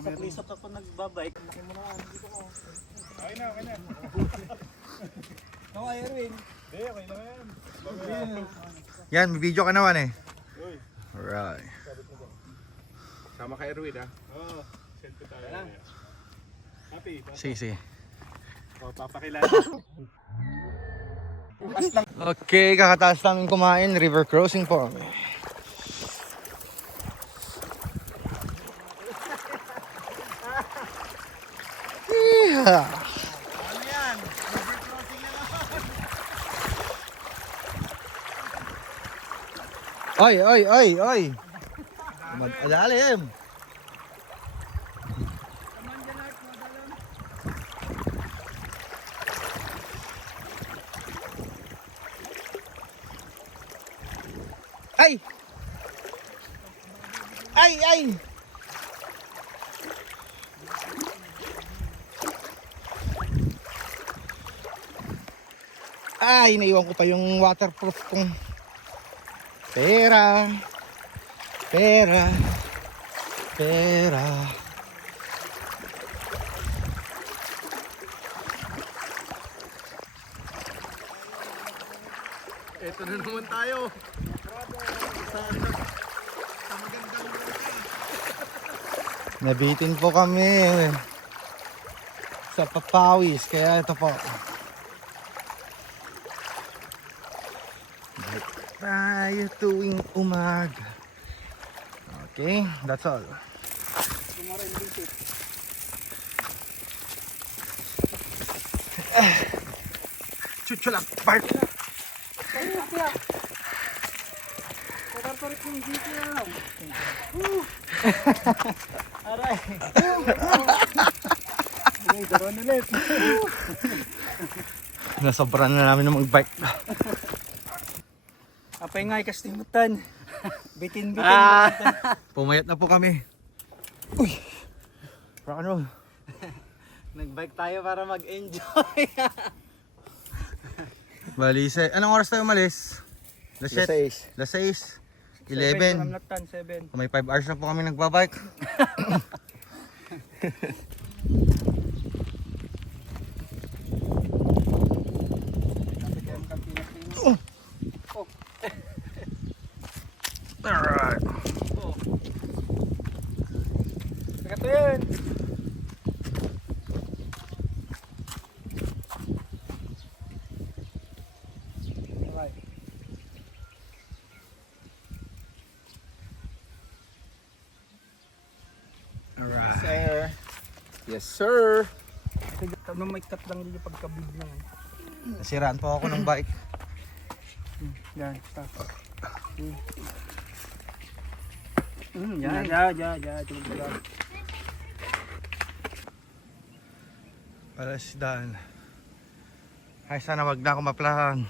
Sa place ako nagbabike. Laki mo naman. Dito ko. Okay na, okay na. Ako Erwin. Hindi, okay na yan. Yan, may video ka naman eh. Uy, Alright. sama ka Erwin ha? Oo, selfie tayo. Happy? Sige. O, papakilala. Okay, kakataas namin kumain. River crossing po kami. Yeah. Ano yan? River crossing na naman. Oy. Alalim. Ay. Ay, naiwan ko pa yung waterproof kong pera. Ito na naman tayo. Nabitin po kami sa papawis, kaya ito po. Balik tayo tuwing umaga. Okay, that's all. Chuchulak park. Aray. Ay, daron ulit. Nasobran na namin ng mag-bike. Apay nga ikastimutan. Bitin. Pumayat na po kami. Uy! Rock and roll. Nagbike tayo para mag-enjoy. Balise. Anong oras tayo umalis? Las 6. 11. 7. May 5 hours na po kami nagbabike. Alright. Ito yun. Alright. Yes sir. May cut lang dito pagkabig lang. Nasiraan po ako ng bike. Yan. Yan. Tumagdagan. Para sidaan. Ay, sana wag na ako maplahan.